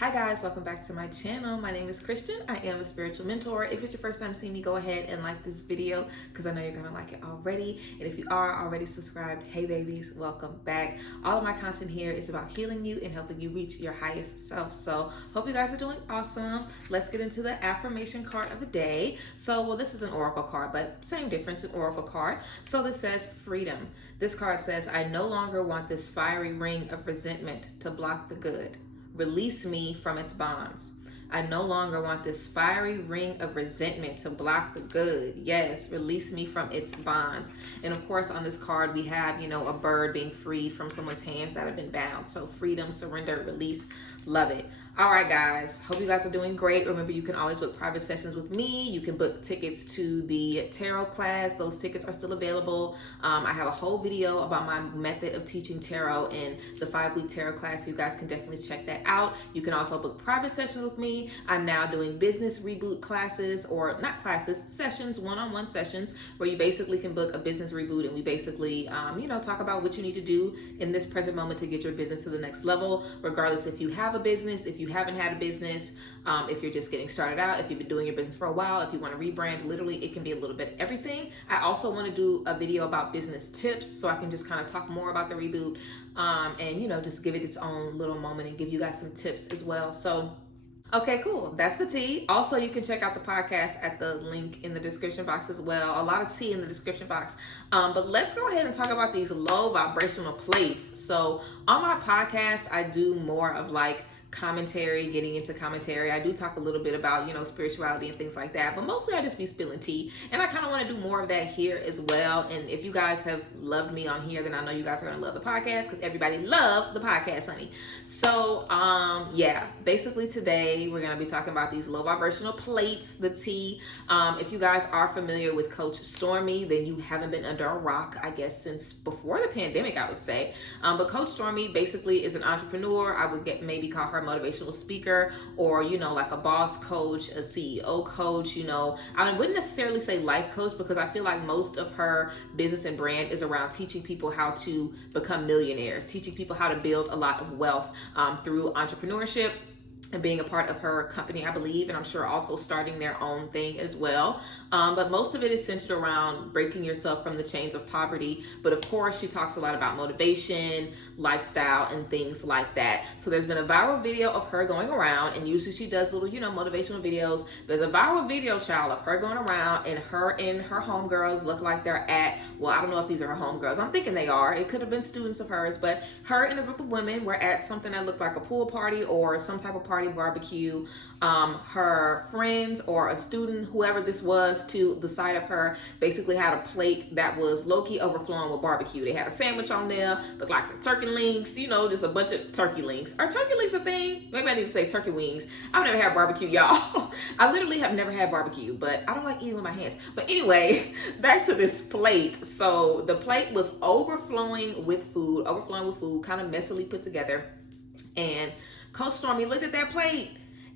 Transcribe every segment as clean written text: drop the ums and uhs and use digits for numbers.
Hi guys, welcome back to my channel. My name is Christian. I am a spiritual mentor. If it's your first time seeing me, go ahead and like this video because I know you're gonna like it already. And if you are already subscribed, hey babies, welcome back. All of my content here is about healing you and helping you reach your highest self. So hope you guys are doing awesome. Let's get into the affirmation card of the day. So, this is an oracle card, but same difference, an oracle card. So this says freedom. This card says, I no longer want this fiery ring of resentment to block the good. Release me from its bonds. I no longer want this fiery ring of resentment to block the good. Yes, release me from its bonds. And of course, on this card, we have, a bird being freed from someone's hands that have been bound. So freedom, surrender, release, love it. All right, guys, hope you guys are doing great. Remember, you can always book private sessions with me. You can book tickets to the tarot class. Those tickets are still available. I have a whole video about my method of teaching tarot in the 5-week tarot class. You guys can definitely check that out. You can also book private sessions with me. I'm now doing business reboot classes, or not classes, sessions, one-on-one sessions, where you basically can book a business reboot, and we basically, talk about what you need to do in this present moment to get your business to the next level, regardless if you have a business, if you haven't had a business, if you're just getting started out, if you've been doing your business for a while, if you want to rebrand, literally it can be a little bit of everything. I also want to do a video about business tips, so I can just kind of talk more about the reboot, and just give it its own little moment and give you guys some tips as well. So okay, cool. That's the tea. Also, you can check out the podcast at the link in the description box as well. A lot of tea in the description box. But let's go ahead and talk about these low vibrational plates. So on my podcast, I do more of like commentary, getting into commentary. I do talk a little bit about, spirituality and things like that, but mostly I just be spilling tea, and I kind of want to do more of that here as well. And if you guys have loved me on here, then I know you guys are going to love the podcast, because everybody loves the podcast, honey. So basically today we're going to be talking about these low vibrational plates, the tea. If you guys are familiar with Coach Stormy, then you haven't been under a rock, I guess, since before the pandemic, I would say. But Coach Stormy basically is an entrepreneur. I would maybe call her motivational speaker, or like a boss coach, a CEO coach. I wouldn't necessarily say life coach, because I feel like most of her business and brand is around teaching people how to become millionaires, teaching people how to build a lot of wealth through entrepreneurship and being a part of her company, I believe, and I'm sure also starting their own thing as well. But most of it is centered around breaking yourself from the chains of poverty. But of course, she talks a lot about motivation, lifestyle, and things like that. So there's been a viral video of her going around, and usually she does little, motivational videos. There's a viral video, child, of her going around, and her homegirls look like they're at, well, I don't know if these are her homegirls. I'm thinking they are. It could have been students of hers, but her and a group of women were at something that looked like a pool party or some type of party, barbecue. Her friends or a student, whoever this was, to the side of her basically had a plate that was low-key overflowing with barbecue. They had a sandwich on there, looked like some turkey links, just a bunch of turkey links. Are turkey links a thing? Maybe I need to say turkey wings. I've never had barbecue, y'all. I literally have never had barbecue, but I don't like eating with my hands. But anyway, back to this plate. So the plate was overflowing with food, kind of messily put together. And Coach Stormy looked at that plate,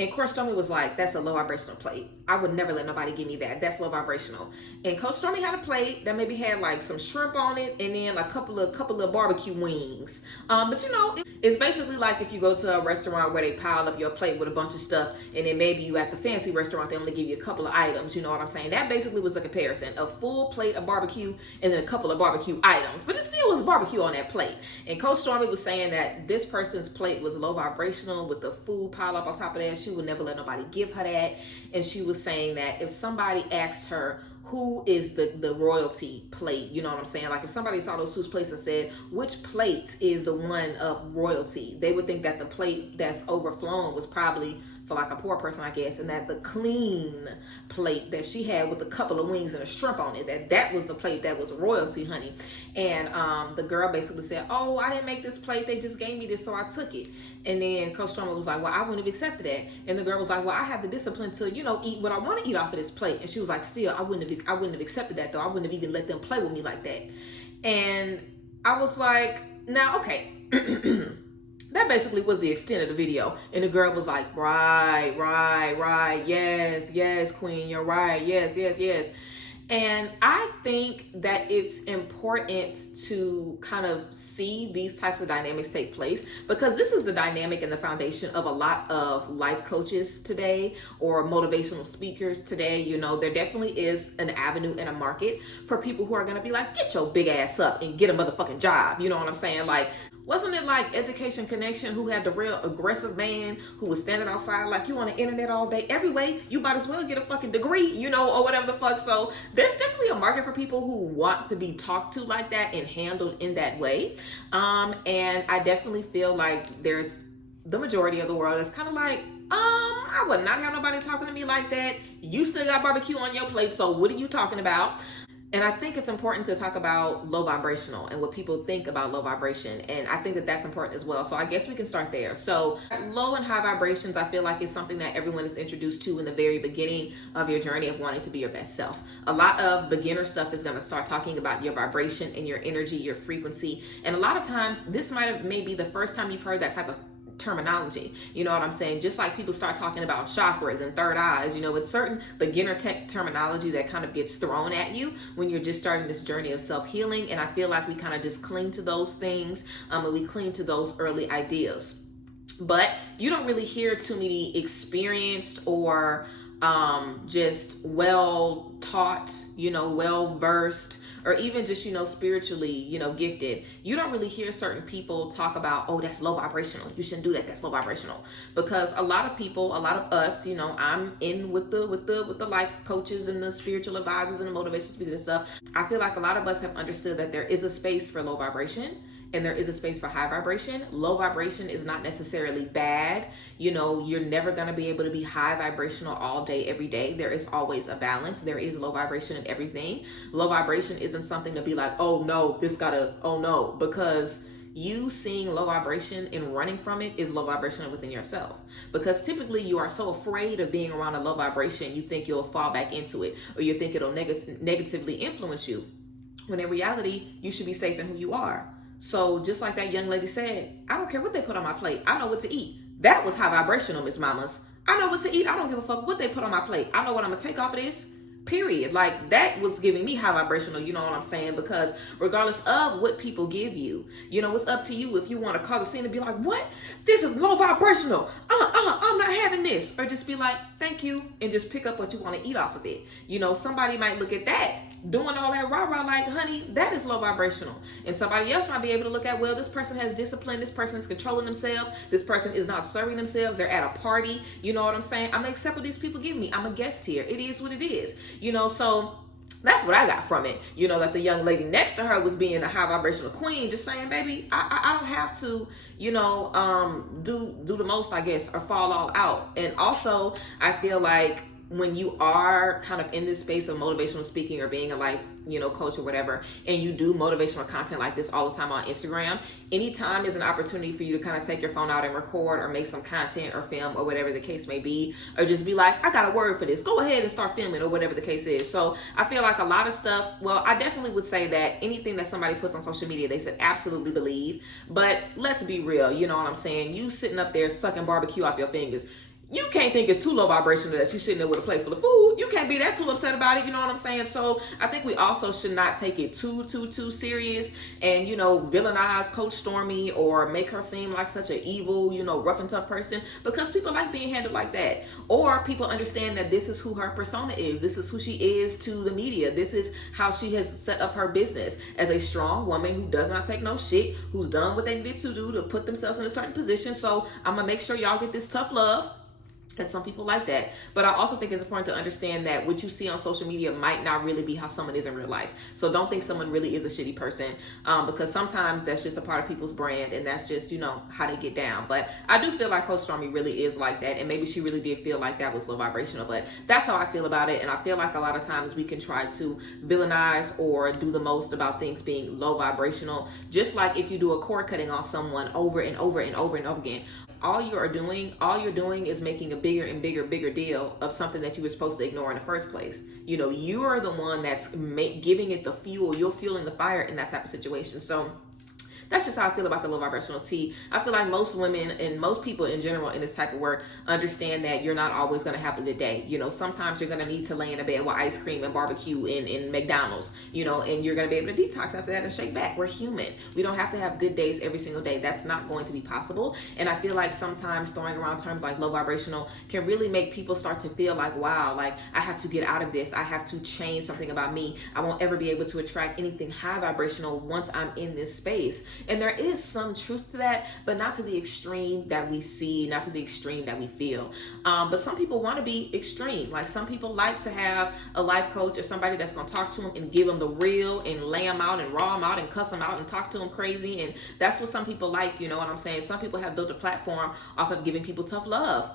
and Coach Stormy was like, that's a low vibrational plate. I would never let nobody give me that. That's low vibrational. And Coach Stormy had a plate that maybe had like some shrimp on it, and then a couple of barbecue wings. But it's basically like if you go to a restaurant where they pile up your plate with a bunch of stuff, and then maybe you at the fancy restaurant, they only give you a couple of items. You know what I'm saying? That basically was a comparison. A full plate of barbecue and then a couple of barbecue items. But it still was barbecue on that plate. And Coach Stormy was saying that this person's plate was low vibrational with the food piled up on top of that. She would never let nobody give her that. And she was saying that if somebody asked her who is the royalty plate, you know what I'm saying? Like if somebody saw those two plates and said, which plate is the one of royalty? They would think that the plate that's overflowing was probably for like a poor person, I guess, and that the clean plate that she had with a couple of wings and a shrimp on it, that was the plate that was royalty, honey. And the girl basically said, oh, I didn't make this plate. They just gave me this, so I took it. And then Coach Stormy was like, well, I wouldn't have accepted that. And the girl was like, well, I have the discipline to, eat what I want to eat off of this plate. And she was like, still, I wouldn't have accepted that, though. I wouldn't have even let them play with me like that. And I was like, now, okay. That basically was the extent of the video. And the girl was like, right. Yes, queen, you're right. Yes. And I think that it's important to kind of see these types of dynamics take place, because this is the dynamic and the foundation of a lot of life coaches today or motivational speakers today. You know, there definitely is an avenue and a market for people who are going to be like, get your big ass up and get a motherfucking job. You know what I'm saying? Like, wasn't it like Education Connection who had the real aggressive man who was standing outside like, you on the internet all day every way, you might as well get a fucking degree, you know, or whatever the fuck. So there's definitely a market for people who want to be talked to like that and handled in that way. And I definitely feel like there's the majority of the world is kind of like, I would not have nobody talking to me like that. You still got barbecue on your plate, so what are you talking about? And I think it's important to talk about low vibrational and what people think about low vibration. And I think that that's important as well. So I guess we can start there. So low and high vibrations, I feel like is something that everyone is introduced to in the very beginning of your journey of wanting to be your best self. A lot of beginner stuff is going to start talking about your vibration and your energy, your frequency. And a lot of times this may be the first time you've heard that type of terminology. You know what I'm saying? Just like people start talking about chakras and third eyes, you know, it's certain beginner tech terminology that kind of gets thrown at you when you're just starting this journey of self-healing. And I feel like we kind of just cling to those things, and we cling to those early ideas. But you don't really hear too many experienced or just well taught, you know, well versed, or even just, you know, spiritually, you know, gifted. You don't really hear certain people talk about, oh, that's low vibrational. You shouldn't do that. That's low vibrational. Because a lot of people, a lot of us, you know, I'm in with the life coaches and the spiritual advisors and the motivational speakers and stuff. I feel like a lot of us have understood that there is a space for low vibration and there is a space for high vibration. Low vibration is not necessarily bad. You know, you're never going to be able to be high vibrational all day, every day. There is always a balance. There is low vibration in everything. Low vibration isn't something to be like, oh no, oh no, because you seeing low vibration and running from it is low vibration within yourself. Because typically you are so afraid of being around a low vibration, you think you'll fall back into it, or you think it'll negatively influence you. When in reality, you should be safe in who you are. So just like that young lady said, I don't care what they put on my plate. I know what to eat. That was high vibrational, Miss Mamas. I know what to eat. I don't give a fuck what they put on my plate. I know what I'm going to take off of this. Period. Like, that was giving me high vibrational, you know what I'm saying? Because regardless of what people give you, you know, it's up to you if you want to call the scene and be like, what? This is low vibrational. I'm not having this. Or just be like, thank you, and just pick up what you want to eat off of it. You know, somebody might look at that, doing all that rah-rah like, honey, that is low vibrational. And somebody else might be able to look at, well, this person has discipline. This person is controlling themselves. This person is not serving themselves. They're at a party. You know what I'm saying? I'm going to accept what these people give me. I'm a guest here. It is what it is. You know, so that's what I got from it. You know, that the young lady next to her was being a high vibrational queen, just saying, baby, I don't have to, you know, do the most, I guess, or fall all out. And also, I feel like when you are kind of in this space of motivational speaking or being a life, you know, coach or whatever, and you do motivational content like this all the time on Instagram, anytime is an opportunity for you to kind of take your phone out and record or make some content or film or whatever the case may be, or just be like, I got a word for this. Go ahead and start filming or whatever the case is. So I feel like a lot of stuff, well, I definitely would say that anything that somebody puts on social media, they should absolutely believe. But let's be real, you know what I'm saying? You sitting up there sucking barbecue off your fingers. You can't think it's too low vibrational that you're sitting there with a plate full of food. You can't be that too upset about it, you know what I'm saying? So I think we also should not take it too serious and, you know, villainize Coach Stormy or make her seem like such an evil, you know, rough and tough person, because people like being handled like that. Or people understand that this is who her persona is. This is who she is to the media. This is how she has set up her business as a strong woman who does not take no shit, who's done what they needed to do to put themselves in a certain position. So I'm going to make sure y'all get this tough love. And some people like that. But I also think it's important to understand that what you see on social media might not really be how someone is in real life. So don't think someone really is a shitty person, because sometimes that's just a part of people's brand, and that's just, you know, how they get down. But I do feel like Coach Stormy really is like that, and maybe she really did feel like that was low vibrational. But that's how I feel about it. And I feel like a lot of times we can try to villainize or do the most about things being low vibrational. Just like if you do a cord cutting on someone over and over and over and over again, all you're doing is making a bigger and bigger deal of something that you were supposed to ignore in the first place. You know, you are the one that's giving it the fuel. You're fueling the fire in that type of situation. So that's just how I feel about the low vibrational tea. I feel like most women and most people in general in this type of work understand that you're not always going to have a good day. You know, sometimes you're going to need to lay in a bed with ice cream and barbecue in McDonald's, you know, and you're going to be able to detox after that and shake back. We're human. We don't have to have good days every single day. That's not going to be possible. And I feel like sometimes throwing around terms like low vibrational can really make people start to feel like, wow, like I have to get out of this. I have to change something about me. I won't ever be able to attract anything high vibrational once I'm in this space. And there is some truth to that, but not to the extreme that we see, not to the extreme that we feel. But some people want to be extreme. Like some people like to have a life coach or somebody that's going to talk to them and give them the real and lay them out and raw them out and cuss them out and talk to them crazy. And that's what some people like, you know what I'm saying? Some people have built a platform off of giving people tough love,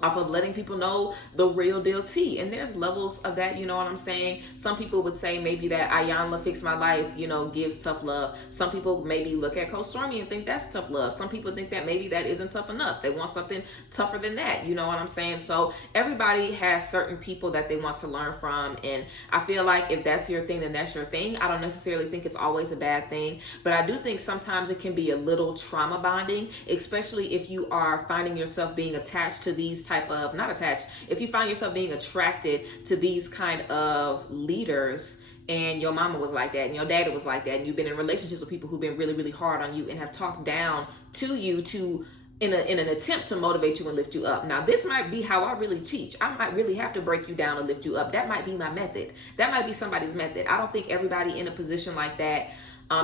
off of letting people know the real deal tea. And there's levels of that, you know what I'm saying? Some people would say maybe that Ayanla Fix My Life, you know, gives tough love. Some people maybe look at Coach Stormy and think that's tough love. Some people think that maybe that isn't tough enough. They want something tougher than that, you know what I'm saying? So everybody has certain people that they want to learn from. And I feel like if that's your thing, then that's your thing. I don't necessarily think it's always a bad thing, but I do think sometimes it can be a little trauma bonding, especially if you are finding yourself being attached to these type of, not attached, if you find yourself being attracted to these kind of leaders, and your mama was like that and your daddy was like that, and you've been in relationships with people who've been really, really hard on you and have talked down to you to in an attempt to motivate you and lift you up. Now, this might be how I really teach. I might really have to break you down and lift you up. That might be my method. That might be somebody's method. I don't think everybody in a position like that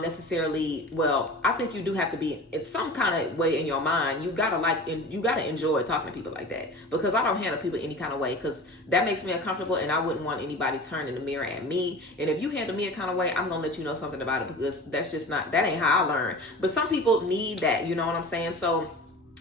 necessarily, well, I think you do have to be in some kind of way in your mind. You gotta enjoy talking to people like that, because I don't handle people any kind of way, because that makes me uncomfortable and I wouldn't want anybody turning the mirror at me. And if you handle me a kind of way, I'm gonna let you know something about it, because that's just not, that ain't how I learn. But some people need that, you know what I'm saying? So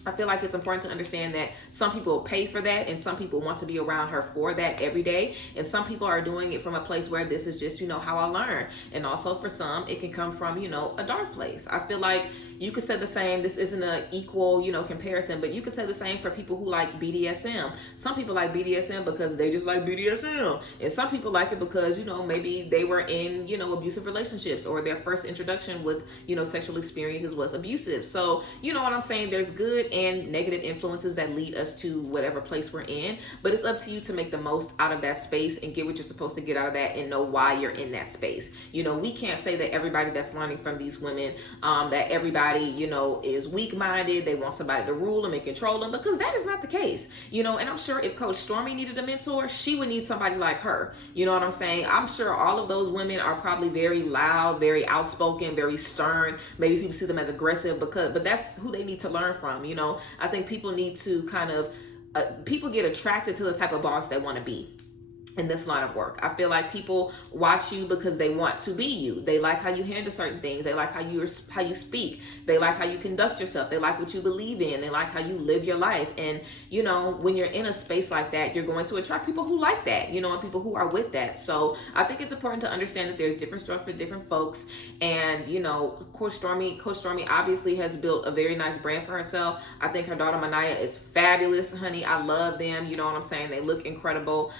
I feel like it's important to understand that some people pay for that and some people want to be around her for that every day. And some people are doing it from a place where this is just, you know, how I learn. And also for some, it can come from, you know, a dark place. I feel like you could say the same. This isn't an equal, you know, comparison, but you could say the same for people who like BDSM. Some people like BDSM because they just like BDSM. And some people like it because, you know, maybe they were in, you know, abusive relationships, or their first introduction with, you know, sexual experiences was abusive. So, you know what I'm saying? There's good and negative influences that lead us to whatever place we're in, but it's up to you to make the most out of that space and get what you're supposed to get out of that and know why you're in that space. You know, we can't say that everybody that's learning from these women, that everybody, you know, is weak-minded, they want somebody to rule them and control them, because that is not the case, you know. And I'm sure if Coach Stormy needed a mentor, she would need somebody like her, you know what I'm saying? I'm sure all of those women are probably very loud, very outspoken, very stern. Maybe people see them as aggressive, but that's who they need to learn from, you know. I think people need to kind of, people get attracted to the type of boss they want to be in this line of work. I feel like people watch you because they want to be you. They like how you handle certain things. They like how you speak. They like how you conduct yourself. They like what you believe in. They like how you live your life. And, you know, when you're in a space like that, you're going to attract people who like that, you know, and people who are with that. So I think it's important to understand that there's different stuff for different folks. And, you know, Coach Stormy obviously has built a very nice brand for herself. I think her daughter Manaya is fabulous, honey. I love them. You know what I'm saying? They look incredible.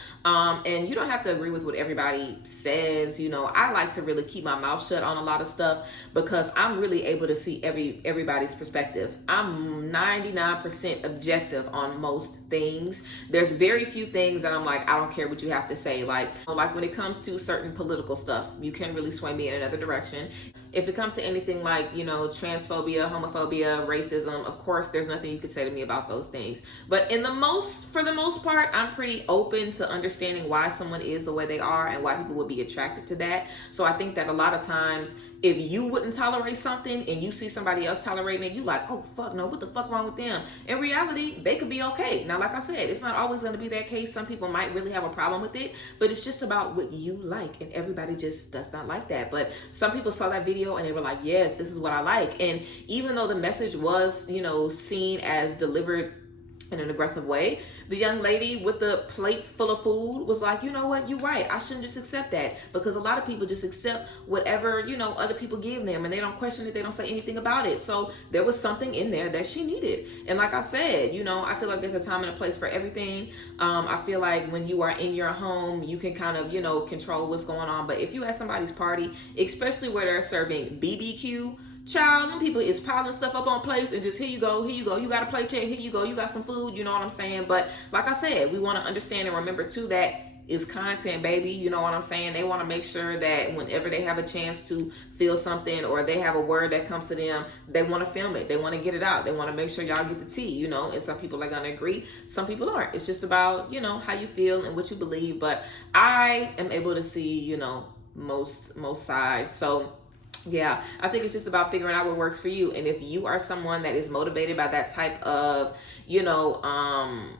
And you don't have to agree with what everybody says. You know, I like to really keep my mouth shut on a lot of stuff because I'm really able to see everybody's perspective. I'm 99% objective on most things. There's very few things that I'm like, I don't care what you have to say. Like when it comes to certain political stuff, you can really sway me in another direction. If it comes to anything like, you know, transphobia, homophobia, racism, of course, there's nothing you can say to me about those things. But for the most part, I'm pretty open to understanding why someone is the way they are and why people would be attracted to that. So I think that a lot of times, if you wouldn't tolerate something and you see somebody else tolerating it, you like, oh, fuck no, what the fuck wrong with them? In reality, they could be okay. Now, like I said, it's not always going to be that case. Some people might really have a problem with it, but it's just about what you like, and everybody just does not like that. But some people saw that video and they were like, yes, this is what I like. And even though the message was, you know, seen as delivered in an aggressive way, the young lady with the plate full of food was like, you know what, you're right. I shouldn't just accept that, because a lot of people just accept whatever, you know, other people give them, and they don't question it. They don't say anything about it. So there was something in there that she needed. And like I said, you know, I feel like there's a time and a place for everything. I feel like when you are in your home, you can kind of, you know, control what's going on. But if you at somebody's party, especially where they're serving BBQ, Child, them people is piling stuff up on plates and just here you go, you got a plate check, here you go, you got some food, you know what I'm saying? But like I said, we want to understand and remember too that is content, baby. You know what I'm saying? They want to make sure that whenever they have a chance to feel something or they have a word that comes to them, they want to film it. They want to get it out. They want to make sure y'all get the tea, you know? And some people are going to agree. Some people aren't. It's just about, you know, how you feel and what you believe. But I am able to see, you know, most sides. So yeah, I think it's just about figuring out what works for you. And if you are someone that is motivated by that type of, you know,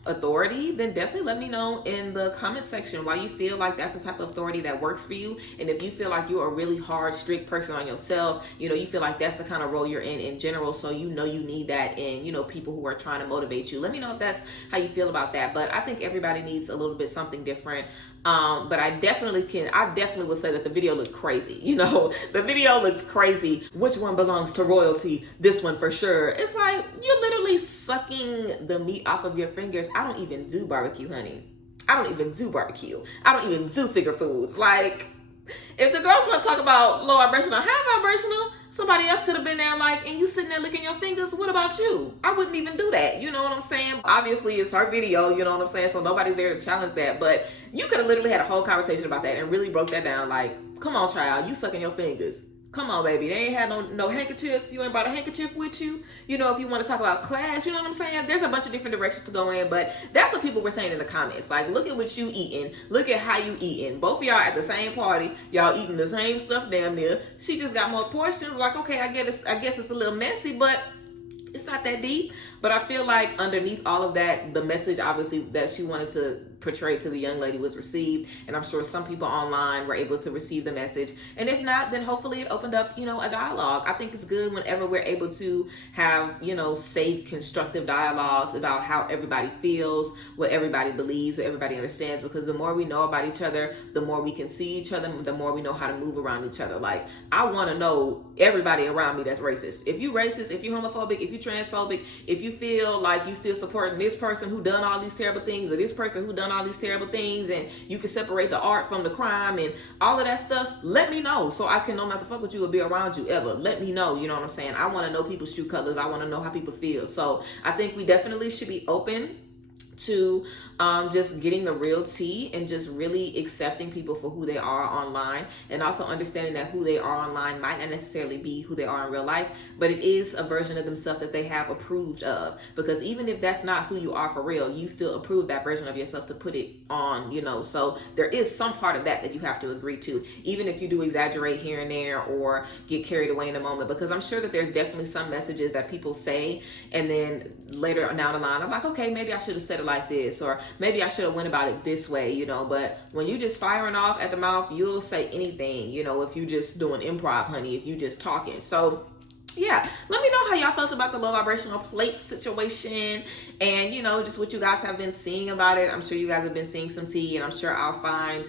authority, then definitely let me know in the comment section why you feel like that's the type of authority that works for you. And if you feel like you're a really hard, strict person on yourself, you know, you feel like that's the kind of role you're in general. So, you know, you need that in, you know, people who are trying to motivate you. Let me know if that's how you feel about that. But I think everybody needs a little bit something different. But I definitely would say that the video looked crazy. You know, the video looks crazy. Which one belongs to royalty? This one for sure. It's like, you're literally sucking the meat off of your fingers. I don't even do barbecue, honey. I don't even do barbecue. I don't even do finger foods. Like, if the girls want to talk about low vibrational, high vibrational, somebody else could have been there like, and you sitting there licking your fingers, what about you? I wouldn't even do that. You know what I'm saying? Obviously, it's her video, you know what I'm saying? So nobody's there to challenge that. But you could have literally had a whole conversation about that and really broke that down. Like, come on, child, you sucking your fingers. Come on, baby. They ain't had no handkerchiefs. You ain't brought a handkerchief with you. You know, if you want to talk about class, you know what I'm saying? There's a bunch of different directions to go in, but that's what people were saying in the comments. Like, look at what you eating. Look at how you eating. Both of y'all at the same party. Y'all eating the same stuff damn near. She just got more portions. Like, okay, I guess it's a little messy, but it's not that deep. But I feel like underneath all of that, the message obviously that she wanted to portray to the young lady was received. And I'm sure some people online were able to receive the message. And if not, then hopefully it opened up, you know, a dialogue. I think it's good whenever we're able to have, you know, safe, constructive dialogues about how everybody feels, what everybody believes, what everybody understands. Because the more we know about each other, the more we can see each other, the more we know how to move around each other. Like, I want to know everybody around me that's racist. If you racist, if you homophobic, if you transphobic, if you feel like you still supporting this person who done all these terrible things or this person who done all these terrible things, and you can separate the art from the crime and all of that stuff, let me know so I can know not to fuck with you or be around you ever. Let me know, you know what I'm saying? I want to know people's true colors. I want to know how people feel. So I think we definitely should be open to just getting the real tea and just really accepting people for who they are online, and also understanding that who they are online might not necessarily be who they are in real life, but it is a version of themselves that they have approved of. Because even if that's not who you are for real, you still approve that version of yourself to put it on, you know. So there is some part of that you have to agree to, even if you do exaggerate here and there or get carried away in a moment. Because I'm sure that there's definitely some messages that people say and then later down the line I'm like, okay, maybe I should have said it like this, or maybe I should have went about it this way, you know. But when you just firing off at the mouth, you'll say anything, you know, if you just doing improv, honey, if you just talking. So yeah, let me know how y'all felt about the low vibrational plate situation, and you know, just what you guys have been seeing about it. I'm sure you guys have been seeing some tea, and I'm sure I'll find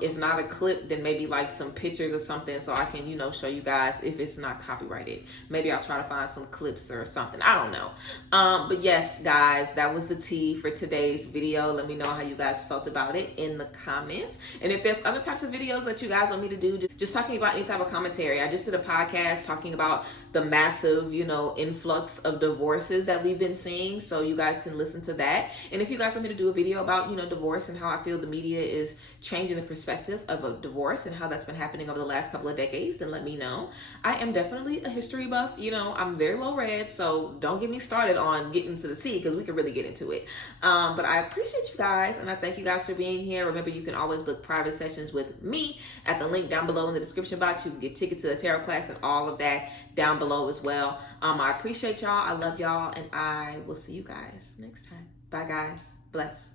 if not a clip, then maybe like some pictures or something, so I can, you know, show you guys if it's not copyrighted. Maybe I'll try to find some clips or something. I don't know. But yes, guys, that was the tea for today's video. Let me know how you guys felt about it in the comments. And if there's other types of videos that you guys want me to do, just talking about any type of commentary. I just did a podcast talking about the massive, you know, influx of divorces that we've been seeing, so you guys can listen to that. And if you guys want me to do a video about, you know, divorce and how I feel the media is changing the perspective of a divorce and how that's been happening over the last couple of decades, then let me know. I am definitely a history buff. You know, I'm very well read, so don't get me started on getting to the tea, because we can really get into it. But I appreciate you guys, and I thank you guys for being here. Remember, you can always book private sessions with me at the link down below in the description box. You can get tickets to the tarot class and all of that down below as well. I appreciate y'all. I love y'all, and I will see you guys next time. Bye, guys. Bless.